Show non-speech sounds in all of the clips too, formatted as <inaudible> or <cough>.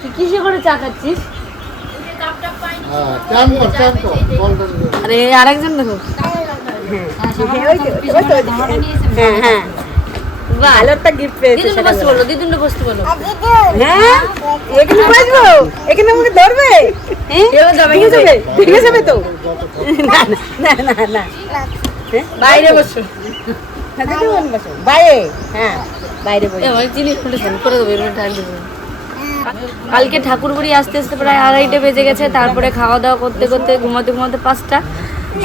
তুই কিসে করে চা খাচ্ছিস? হ্যাঁ চান কর চান কর বলটা দিয়ে। আরে আরেকজন দেখো। হ্যাঁ হ্যাঁ। ভালো একটা গিফট পেয়েছে দিদুনটা বসতে বলো দিদুনটা বসতে বলো। হ্যাঁ? এখানে বসবো? এখানে আমাকে ধরবে? হ্যাঁ? এবার যাবে তো। না না না না না। হ্যাঁ? বাইরে বসো। হ্যাঁ। বাইরে। হ্যাঁ বাইরে বসো। করে দেবো ঢাল দেবো। কালকে ঠাকুর বাড়ি আসতে আসতে প্রায় আড়াইটে বেজে গেছে তারপরে খাওয়া দাওয়া করতে করতে ঘুমাতে ঘুমাতে পাঁচটা।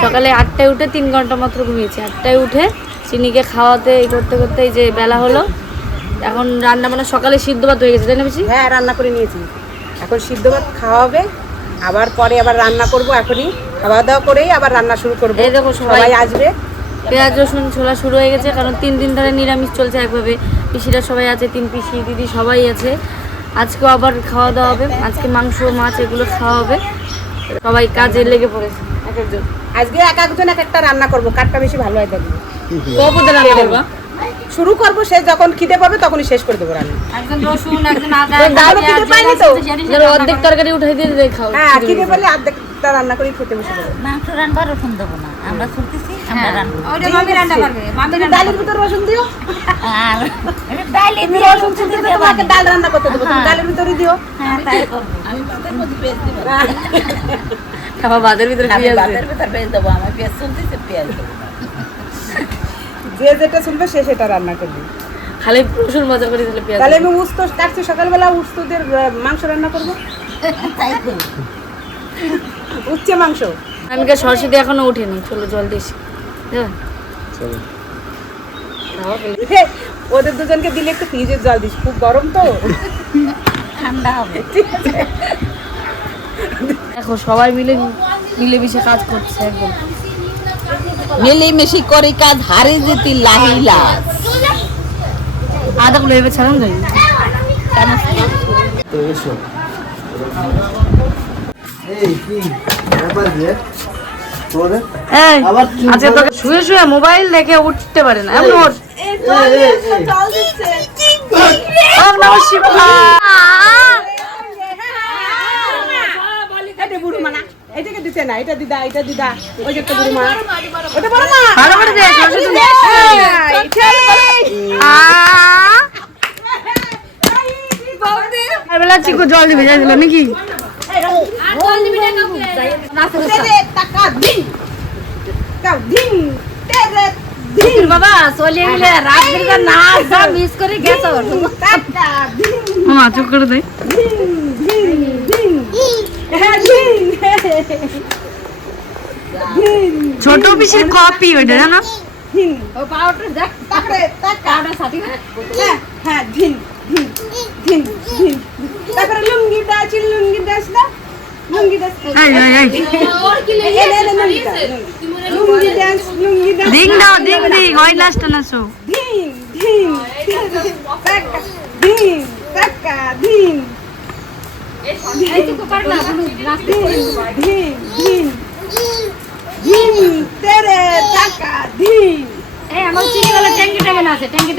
সকালে আটটায় উঠে তিন ঘণ্টা মাত্র ঘুমিয়েছি। আটটায় উঠে চিনিকে খাওয়াতে এই করতে করতে এই যে বেলা হলো। এখন রান্না বান্না সকালে সিদ্ধ ভাত হয়ে গেছে তাই না বেশি হ্যাঁ রান্না করে নিয়েছি। এখন সিদ্ধ ভাত খাওয়া হবে আবার পরে আবার রান্না করব এখনই খাওয়া দাওয়া করেই আবার রান্না শুরু করব। এই দেখো সবাই আসবে। পেঁয়াজ রসুন ছোলা শুরু হয়ে গেছে কারণ তিন দিন ধরে নিরামিষ চলছে একভাবে। পিসিরা সবাই আছে তিন পিসি দিদি সবাই আছে। আজকেও আবার খাওয়া দাওয়া হবে। আজকে মাংস মাছ এগুলো খাওয়া হবে। সবাই কাজে লেগে পড়েছে এক একজন। আজকে এক একজন এক একটা রান্না করব। কাঠটা বেশি ভালো হয় দেখব। কপদে রান্না করবা? শুরু করব সে যখন খিদে পাবে তখনই শেষ করে দেবো রান্না। একজন রসুন একজন আদা পাইনি তো? অর্ধেক তরকারি উঠাই দিয়ে দিয়ে খাও। হ্যাঁ খিদে পেলে অর্ধেকটা রান্না করে খেতে বসে দেবো মাংস রান্না রসুন দেবো না। আমরা শুনতেছি আমরা রান্না তুমি ডালের ভিতর রসুন দিও। আর ডাইলে তুমি রসুন ছিঁড়ে তোমাকে ডাল রান্না করতে দেবো তুমি ডালের ভিতরে দিও। হ্যাঁ তাই করব। আমি ভাতের মধ্যে পেঁয়াজ দেবো। খাওয়া ভাতের ভিতরে পেঁয়াজ ভাতের ভিতরে পেঁয়াজ দেবো আমার পেঁয়াজ শুনতেছি পেঁয়াজ দেবো। যে যেটা শুনবে সে সেটা রান্না করবে। খালি রসুন মজা করে দিলে পেঁয়াজ তাহলে আমি উস্তো কাটছি সকালবেলা উস্তদের মাংস রান্না করব। তাই করব। উচ্ছে মাংস। আমি কে সরস্বতী এখনও উঠেনি? চলো জল দিয়েছি। হ্যাঁ ওদের দুজনকে দিলে একটু ফ্রিজের জল দিস খুব গরম তো। ঠান্ডা হবে। দেখো সবাই মিলে মিলেমিশে কাজ করছে একদম। মিলেমিশি করে কাজ হারে যেতে লাহিলা আদাগুলো এবার ছাড়ান যাই। তো এই কি ব্যাপার আচ্ছা তোকে শুয়ে শুয়ে মোবাইল দেখে উঠতে পারে না এমন ওম এটা এটাকে দিতে না এটা দিদা এটা দিদা ওই যে একটা বুড়ো মা ওটা বড় মা ভালো করে দে সরস্বতী এই, ঠিক। আর বেলা চিকু জল দিবে যাই দিল নাকি তেরে টাকা দিন কাউ দিন তেরে দিন বাবা চলে গেলে রাত দিনটা না যা মিস করে গেছো টাকা দিন মা চুপ করে দে দিন দিন দিন হ্যাঁ দিন দিন ছোট পিসির কপি ওইটা জানো দিন ও পাউডার দেখ তাকে টাকা হ্যাঁ হ্যাঁ দিন দিন দিন দিন তারপরে লুঙ্গি দাস লুঙ্গি দাস না এই এই এই। দিং দাও দিং দিং ওই লাস্ট নাচো দিন দিন দিন টাকা দিন দিন দিন দিন তেরে টাকা দিন টেঙ্গে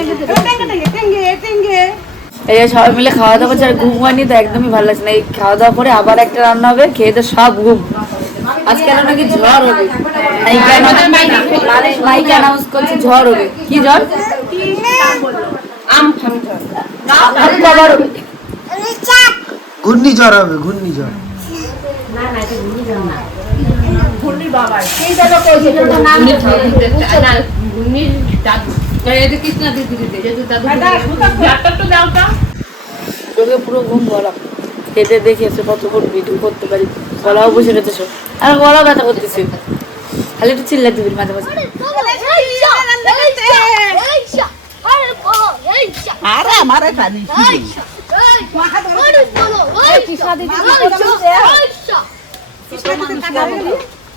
টেঙ্গে টেঙ্গে টেঙ্গে এই যে সবাই মিলে খাওয়া দাওয়া করছে আর ঘুম হয়নি তো একদমই ভালো লাগছে না। এই খাওয়া দাওয়া করে আবার একটা রান্না হবে খেয়ে তো সব ঘুম। আজকে আরও নাকি ঝড় হবে। মাইক অ্যানাউন্স করছে ঝড় হবে। কি ঝড়? আম কবার হবে। ঘূর্ণিঝড় হবে ঘূর্ণিঝড় চোখে পুরো ঘুম গলা খেতে দেখে এসে কতক্ষণ ভিডিও করতে পারি। গলাও বসে গেছে। আর গলা ব্যথা করতেছে। খালি একটু চিল্লাতে দিবি মাঝে মাঝে। আর আমার খালি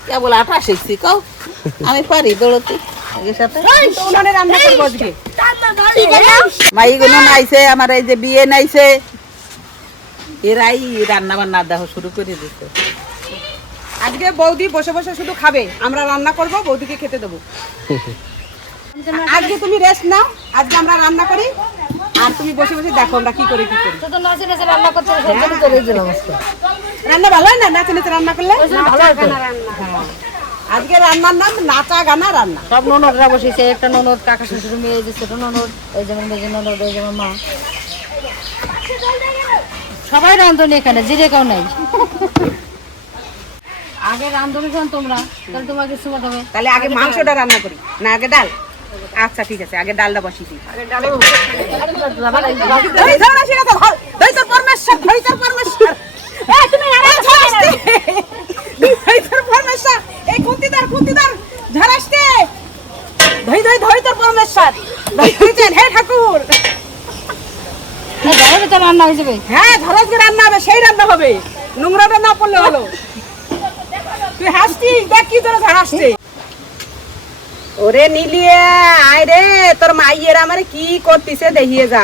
কেবল আঠা শিখছি কও। আমি পারি দৌড়তে। এর সাথে? তো উনানে রান্না করব আজকে। মাইগুলো নাইছে আমার এই যে বিয়ে নাইছে। এরাই রান্না বান্না দেওয়া শুরু করে দিছে। আজকে বৌদি বসে বসে শুধু খাবে। আমরা রান্না করব বৌদিকে খেতে দেবো। আজকে তুমি রেস্ট নাও। আজকে আমরা রান্না করি। আর তুমি বসে বসে দেখো আমরা কি করে কি করি। তো তো নাচে নাচে রান্না করতে আজকে। রান্না ভালো হয় না? নাচে নাচে রান্না করলে? ওই জন্য ভালো হতো। হ্যাঁ। আজকে রান্নার নাম নাচা গানা রান্না সব ননদরা বসেছে একটা ননদ কাকা শ্বশুর মেয়ে যে ছোট ননদ এই যেমন মেজে ননদ এই যেমন মা সবাই রান্ধনি এখানে জিরে কেউ নাই আগে রান্ধনি যখন তোমরা তাহলে তোমাকে কিছু হবে তাহলে আগে মাংসটা রান্না করি না আগে ডাল আচ্ছা ঠিক আছে আগে ডালটা বসিয়ে দিই ধরি ধর ধর ধরি ধরি ধর ধরি তোর পরমেশ্বর এই কুন্তিদার কুন্তিদার ধর আসতে। ধরি ধরি ধরি তোর পরমেশ্বর। ধরি হে ঠাকুর। তো রান্না হয়ে যাবে। হ্যাঁ ধর রান্না হবে সেই রান্না হবে। নোংরাটা না পড়লে হলো। তুই হাসছিস দেখ কি তোর ঝাড় আসছে। ওরে নিলিয়ে আয় রে তোর মাইয়ের আমারে কি করতিছে দেখিয়ে যা।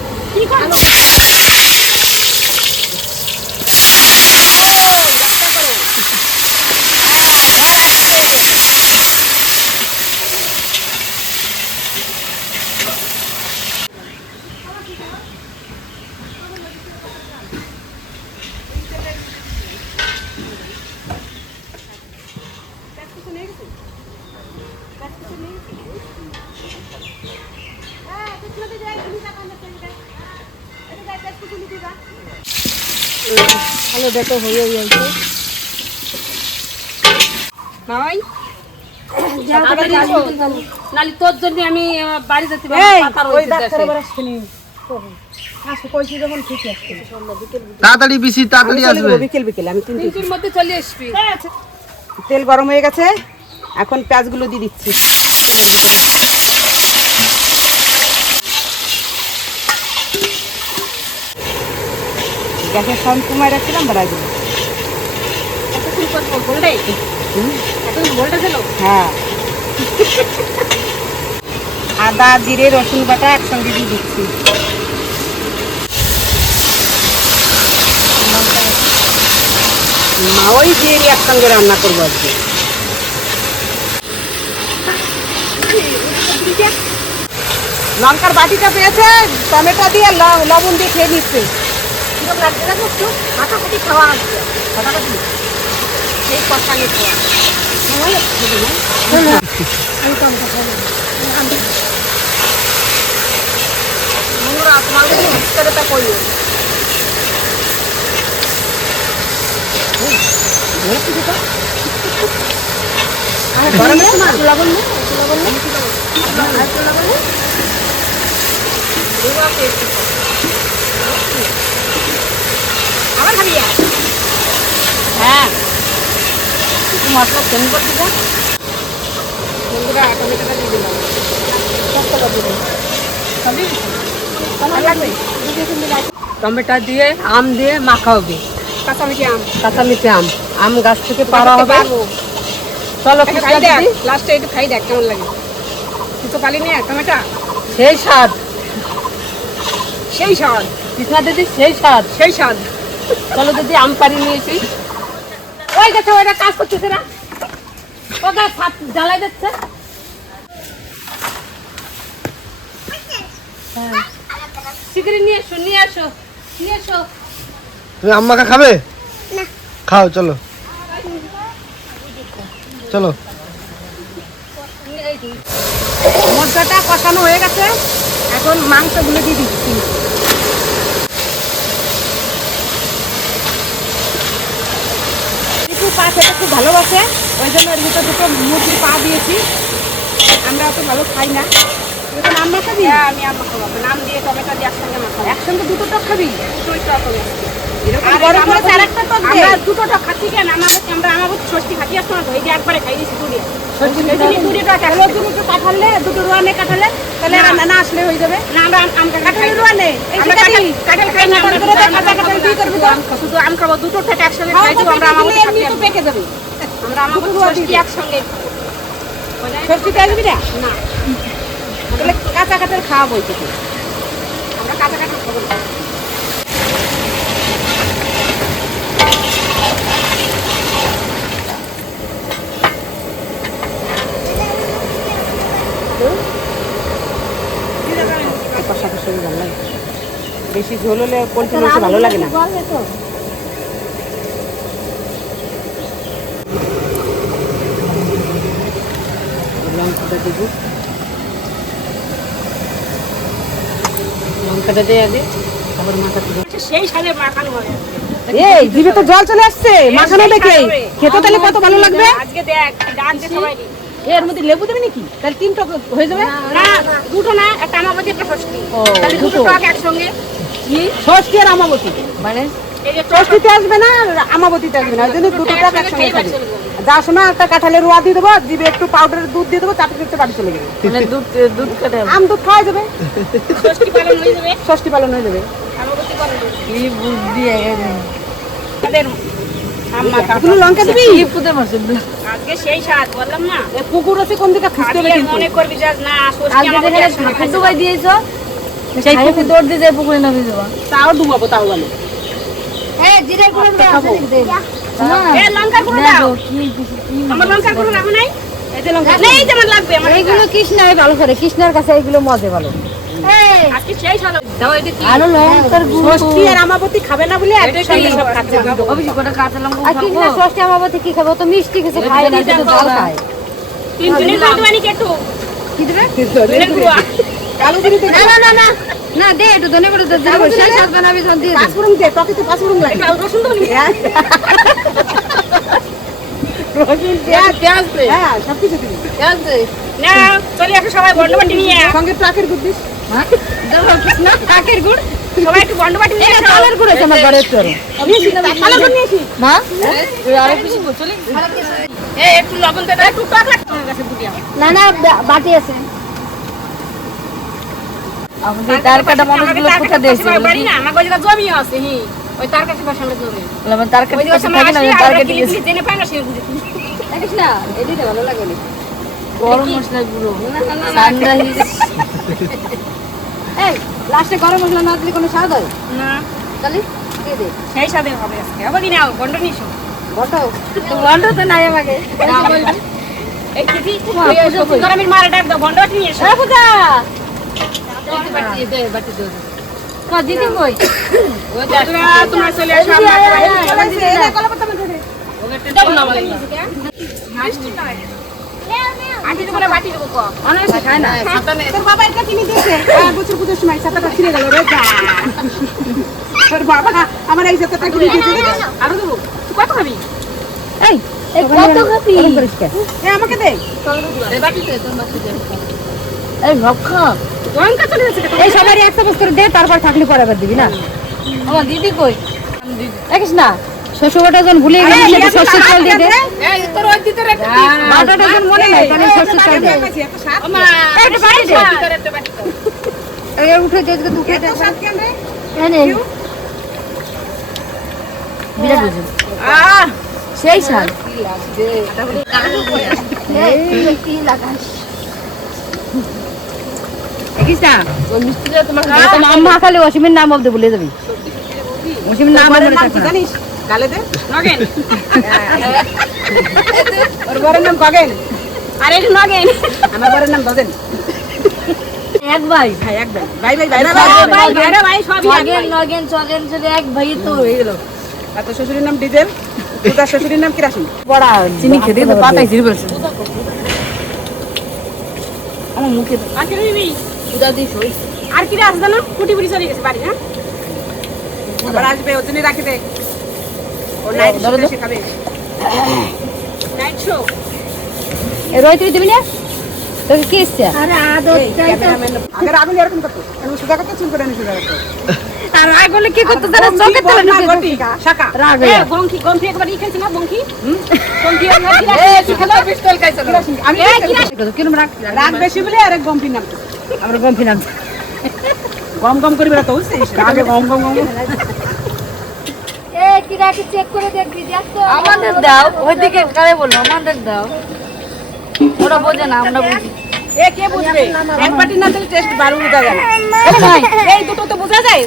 你快 দেখো হয়ে গেছে। নালি তোর জন্য আমি বাড়ি যেতে। তাড়াতাড়ি বেশি তাড়াতাড়ি আসবে। বিকেল বিকেল আমি তিনটির মধ্যে চলে আসবি। তেল গরম হয়ে গেছে এখন পেঁয়াজগুলো দিয়ে দিচ্ছি। গ্যাসের সাউন্ড কমায় রাখছিলাম বাড়াই দিলাম। হ্যাঁ। আদা জিরে রসুন বাটা একসঙ্গে দিয়ে দিচ্ছি। মা ওই দিয়ে একসঙ্গে রান্না করব আজকে। লঙ্কার বাটিটা পেয়েছে টমেটো দিয়ে লবণ দিয়ে খেয়ে নিচ্ছে। কীরকম লাগছে খাওয়া আসছে ফাটাফাটি সেই কষানি খাওয়া ওই একটু দিন, হ্যাঁ? আমি টমেটো খাব না। আমি নোংরা তোমাকে হচ্ছে তা কইও গরমে লবণ লবণ আবার খাবি হ্যাঁ। মশলা চেঞ্জ করে দিবে বন্ধুরা টমেটোটা দিয়ে দিলাম। টমেটো আম দিয়ে মাখা হবে। কাঁচা মিঠি আম আম। আম গাছ থেকে পাড়া হবে। চলো খাই দেখ। লাস্টে একটু খাই দেখ কেমন লাগে। তুই তো পালি নিয়ে টমেটো? সেই স্বাদ। সেই স্বাদ। কৃষ্ণা দিদি সেই স্বাদ। সেই স্বাদ। চলো দিদি আম পাড়ি নিয়েছি ওই গেছে ওইটা কাজ করতেছে না। ওকে সাত জ্বালাই দিচ্ছে। হ্যাঁ। শিগগিরি নিয়ে এসো নিয়ে আসো নিয়ে এসো। তুমি আম্মাকে খাবে? খাও চলো। চলো। মশলাটা কষানো হয়ে গেছে। এখন মাংসগুলো দিয়ে দিচ্ছি। একটু পা খেতে খুব ভালোবাসে ওই জন্য এর ভিতর দুটো মুরগির পা দিয়েছি। আমরা অত ভালো খাই না। মাখাবি? হ্যাঁ আমি আম মাখাবো। নাম দিয়ে টমেটো দিয়ে একসঙ্গে মাখাবো। একসঙ্গে দুটো টক খাবি? দুটোই টক হবে আমরা আমরা আমরা আমরা কাঠালে রুয়া কাঠালে তাহলে না। রান্না না আসলে হয়ে যাবে। না আমরা কাঠালে রুয়া আমরা। কাঁঠাল খাই না আমরা কাঁঠাল করে দে, কাঁচা কাঁঠাল দিয়ে করবি তো? শুধু আম খাব দুটো ঠেট একসঙ্গে খাই দিব আমরা আমাকে এমনি তো পেকে যাবে। আমরা রুটি ষষ্ঠী একসঙ্গে ষষ্ঠীতে আসবি না? না। তাহলে কাঁচা কাঁঠাল খাওয়াবো তোকে আমরা কাঁচা খাব লাগে বেশি ঝোল হলে পোলট্রি মাংস ভালো লাগে না। লঙ্কাটা দেবো লঙ্কাটা দিয়ে আগে তারপর মাথা সেই সালে মাখানো হবে এই জিভে তো জল চলে আসছে। মাখানো দেখে। খেতে তাহলে কত ভালো লাগবে? আজকে দেখ ডাকছে সবাই এর মধ্যে লেবু দেবে নাকি? তাহলে তিনটা হয়ে যাবে? না দুটো না একটা ষষ্ঠী। তাহলে দুটো দুটো। টক একসঙ্গে। ষষ্ঠী আর আমাবতী। মানে? এই যে টক ষষ্ঠীতে আসবে না আর আমাবতীতে আসবে না ওই জন্য দুটো টাকা একসঙ্গে খাবে। যার সময় একটা কাঁঠালের রোয়া দিয়ে দেবো জিভে একটু পাউডারের দুধ দিয়ে দেবো চাটতে চাটতে বাড়ি চলে যাবে। মানে দুধ দুধ আম দুধ খাওয়া যাবে? ষষ্ঠী পালন হয়ে যাবে। কি বুদ্ধি লঙ্কা দিবি? কি আজকে সেই স্বাদ বললাম না? পুকুর আছে কোন দিকে খুঁজতে হবে মনে করবি না দিয়েছ সেই পুকুর দৌড় দিয়ে যায় পুকুরে নামিয়ে দেবা। তাও ডুবাবো তাও ভালো খাব। এ, লঙ্কার গুঁড়ো দাও। আমার লঙ্কার গুঁড়ো রাখো নাই? এই যে লঙ্কা- নেই যে আমার লাগবে, আমার এইগুলো কৃষ্ণায় ভালো করে কৃষ্ণার কাছে এইগুলো মজা ভালো। কি? আর আমাবতী খাবে লঙ্কা তো মিষ্টি কিছু খায় না খায়। গুঁড়ো গুঁড়ো। না না না না না দে একটু ধনে করে দে ধনে করে শেষ আসবে না আমি তখন দিয়ে। পাঁচফোড়ন দে পাঁচফোড়ন লাগে। একটু রসুন দেবো নাকি? রসুন পেঁয়াজ পেঁয়াজ দে। হ্যাঁ সব কিছু দিবি। পেঁয়াজ দে। না, চলে আসো সবাই বন্ডবাটি নিয়ে। সঙ্গে ট্রাকের দিস। গুড়। সবাই একটু বন্ডবাটি নিয়ে গুড় আছে আমার ঘরে মা? ওই আরেক চলে এ, একটু লবণ দে একটু টক লাগবে আমার কাছে দুটি আমার। না না বাটি আছে। আমাদের তার কাটা মানুষগুলো কোথা দিয়েছে বাড়ি না, আমার ওই জায়গায় আছে, হি। ওই তার কাছে পাশে জমি। থাকে না জেনে না, সে বুঝে। দেখিস না এদিকে ভালো লাগে না। গরম মশলা গুঁড়ো। সানরাইজ। এই লাস্টে গরম মশলা না দিলে কোনো স্বাদ হয়? না, তাহলে দিয়ে দে। সেই স্বাদে হবে আজকে। কি। বটাও তো নাই আমাকে। এই গরমের মারাটা একদম নিয়ে এসো। পূজা। <coughs> আমরা এই এটা কিনে দিয়েছে। হ্যাঁ বছর পুজোর সময় ছাতাটা ছিঁড়ে গেল রে যা। তোর বাবা আমার এই ছাতাটা কিনে দিয়েছে আরও দেবো। তুই কত খাবি? এই এই কত খাবি? আমাকে দে। এই খা লঙ্কা চলে যাচ্ছে এই সবারই এক চামচ করে দে তারপর থাকলে পরে আবার দিবি না। আমার দিদি কই? দেখিস না শ্বশুরটা যখন ভুলে গেলি সেটা চাল দিয়ে দে। এই তোর ওই দিতে রেখে বাটাটা যখন মনে নাই তাহলে চাল দে। বাটি। এই উঠে দে। দে। উঠে দে কেন? বিরাট বুঝুন সেই সাল। মিষ্টিটা তোমার তোমার আম্মা খালি অসীমের নাম বলতে ভুলে যাবি। অসীমের নাম বরের নাম থাকে কি না। জানিস? গালে নগেন। ওর বরের নাম গগেন। আর নগেন। আমার বরের নাম গগেন। এক ভাই। ভাই। একদম ভাই ভাই ভাই ভাই ভাইরা ভাই সবই নগেন নগেন চগেন যদি এক ভাই তো হয়ে গেল। আর তোর শ্বশুরের নাম ডিজেল। তোর শ্বশুরের নাম কিরাসিন পড়া চিনি খেতে পাতাই ছিড়ে বলছে আমার মুখে আর কি রইবি? উদা দিস ওই আর কি আসবে না? কুটি বুড়ি চলে গেছে বাড়ি হ্যাঁ? আবার আসবে ওর জন্য রাখি দে। ও নাইট ধরো তো। নাইট শো রোহিত তুই দিবি না? তোকে কি ইচ্ছা এই, ক্যামেরাম্যান- আগের আগুন এরকম করতো। এখন সোজা করতো চুল করে নি সোজা করতো। তার রাগ কি করতে জানে? চোখে তেলে ঢুকে শাকা রাগ এ, গঙ্কি গঙ্কি একবার ই খাইছি না গঙ্কি গঙ্কি পিস্তল খাইছে আমি কিরম রাগ রাগ বেশি বলে আর এক নাম। আমরা গম ফিনাম গম গম করি বেড়া তো বুঝছিস রাগে গম গম গম আমাদের দাও ওইদিকে কারে বলল আমাদের দাও ওরা বোঝে না আমরা বুঝি এ কে বুঝবে এক পাটি না দিলে টেস্ট বারো বোঝা যায় এই দুটো তো বোঝা যায়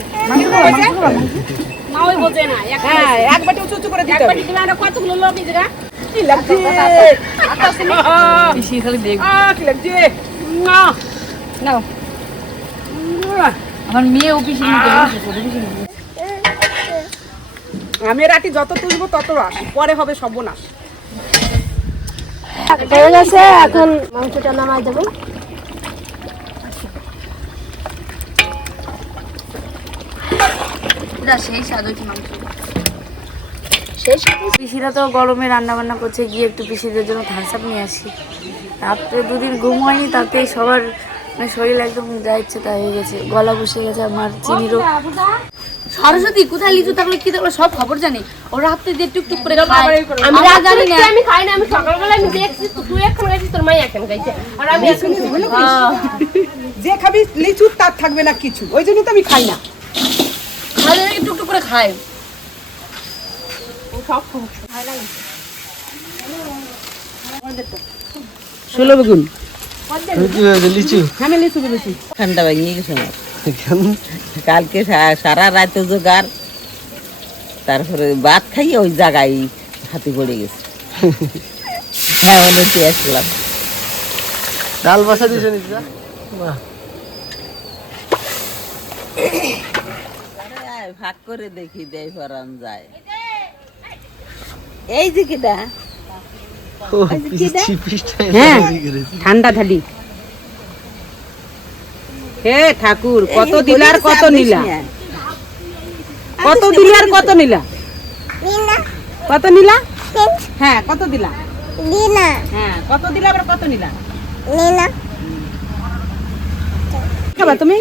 মা ওই বোঝে না হ্যাঁ এক বাটি উঁচু উঁচু করে দিতে হবে বাটি দিলে আমরা কতগুলো লোক এই কি লাগছে কি লাগছে না নাও। আমার মেয়ে নিতে আমি রাতে যত তুলবো তত রাস। পরে হবে সর্বনাশ। হয়ে গেছে এখন মাংসটা নামাই দেবো। সেই স্বাদ হয়েছে মাংস। পিসিরা তো গরমে রান্না বান্না করছে গিয়ে একটু পিসিদের জন্য থামস আপ নিয়ে আসি। রাত্রে দুদিন ঘুম হয়নি তাতে সবার মানে শরীর একদম যা ইচ্ছে তাই হয়ে গেছে। গলা বসে গেছে আমার চিনিরও সরস্বতী কোথায় লিচু থাকলে কি থাকল সব খবর জানি। ও রাত্রে দিয়ে টুকটুক করে খায়। আমি রাত জানি না। আমি খাই না আমি সকালবেলা আমি দেখছি তুই এখন খাইছিস তোর মাই এখন খাইছে। আর আমি এখন যে খাবি লিচু তার থাকবে না কিছু। ওই জন্য তো আমি খাই না। না, টুকটুক করে খায়। ষোলো বেগুন। লিচু আমি লিচু বলেছি ঠান্ডা ভেঙে গেছে আমার। কালকে সারা রাতে জোগাড় তারপরে ভাত খাইয়ে ওই জায়গায় হাতে পড়ে গেছে। হ্যাঁ অনেকে আসলাম। ডাল বসা নিচে ভাগ করে দেখি দেয় ফরান যায়। এই যে কিটা। হ্যাঁ। ঠান্ডা ঢালি হে ঠাকুর কত দিলা আর কত নিলা? কত দিলা আর কত নিলা? কত নিলা? হ্যাঁ কত দিলা? হ্যাঁ কত দিলা আবার কত নিলা? খাবা তুমি?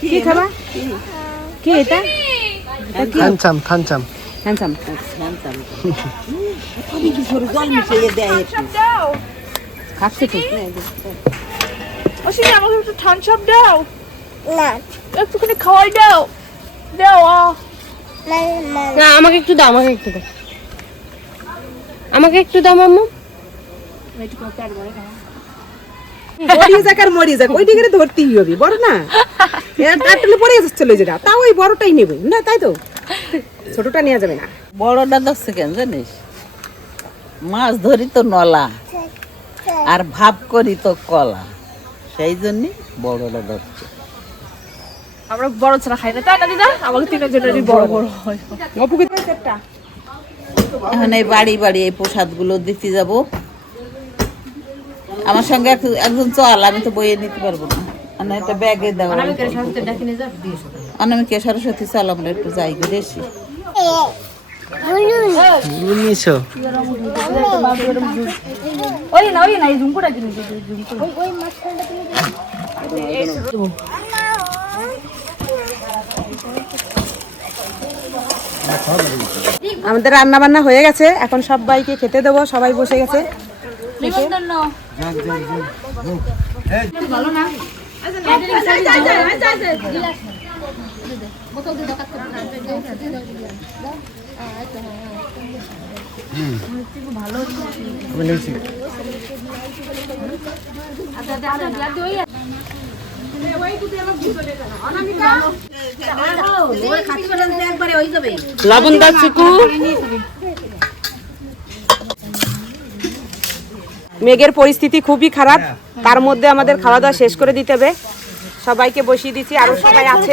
কি? খাবা? কি? এটা? খানচাম খানচাম হ্যান্ডসাম জল মিশিয়ে দেয় একটু? খাচ্ছে তো। না। আমাকে একটু দাও আমাকে একটু দাও। আমাকে একটু দাও মাম্মা। মরি যাক আর মরি যাক ওই দিকে ধরতেই হবে বড় না? টাটলে পড়ে যাচ্ছে চলে যেটা। তাও ওই বড়টাই নেবে। না তাই তো? ছোটটা নেওয়া যাবে না। বড়টা ধরছে কেন জানিস? মাছ ধরি তো নলা আর ভাব করি তো কলা। সেই জন্য বড়টা ধরছে। আমরা বড় ছাড়া খাই না। তাই না দিদা? আমাকে তিনজনেরই বড়। বড় হয় অপুকে এখন এই বাড়ি বাড়ি এই প্রসাদগুলো দিতে যাব। আমার সঙ্গে একজন চল আমি তো বইয়ে নিতে পারব না। মানে একটা ব্যাগে দেওয়া অনামিকা সরস্বতী চল আমরা একটু যাই ঘুরে আসি নিছো ওই না ওই না এই ঝুমকুটা কিনে ঝুমকু আমাদের রান্না বান্না হয়ে গেছে এখন সবাইকে খেতে দেবো সবাই বসে গেছে। নিমন্ত্রণ আমি নিয়েছি লবণ দাও। চিকু। মেঘের পরিস্থিতি খুবই খারাপ। তার মধ্যে আমাদের খাওয়া দাওয়া শেষ করে দিতে হবে। সবাইকে বসিয়ে দিচ্ছি আরও সবাই আছে।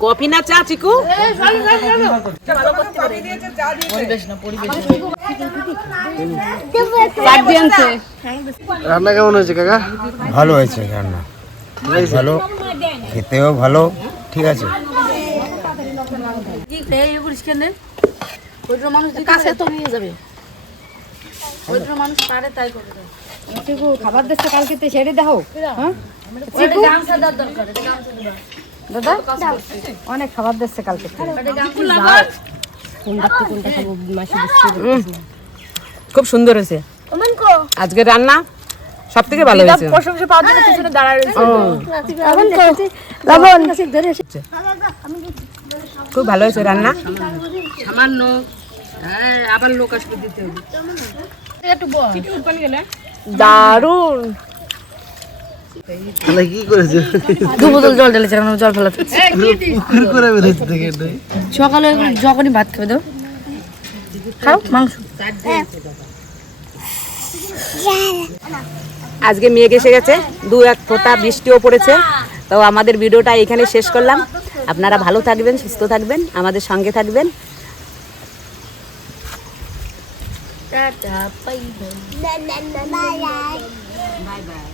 কফি না চা চিকু? রান্না কেমন হয়েছে কাকা? ভালো হয়েছে রান্না। ভালো খেতেও ভালো ঠিক আছে। কাছে তো নিয়ে যাবে। মানুষ পারে তাই করে খাবার দিচ্ছে কালকে তো সেরে দেখো হ্যাঁ? দাদা অনেক খাবার দিচ্ছে কালকে। খাব সুন্দর হয়েছে। আজকে রান্না সব থেকে ভালো হয়েছে। প্রশংসা পাওয়ার জন্য পিছনে দাঁড়ায় রয়েছে লবণ খুব ভালো হয়েছে রান্না। সামান্য আবার লোক আসবে দিতে হবে দারুণ তাহলে কি করেছে? দু বোতল জল ঢেলেছে এখন আমি জল ফেলাতে পুকুর করে বেরোচ্ছে এটাই সকালে যখনই ভাত খাবে দাও। খাও মাংস। আজকে মেঘ এসে গেছে দু এক ফোঁটা বৃষ্টিও পড়েছে। তো আমাদের ভিডিওটা এখানে শেষ করলাম। আপনারা ভালো থাকবেন সুস্থ থাকবেন আমাদের সঙ্গে থাকবেন। Tata bye bye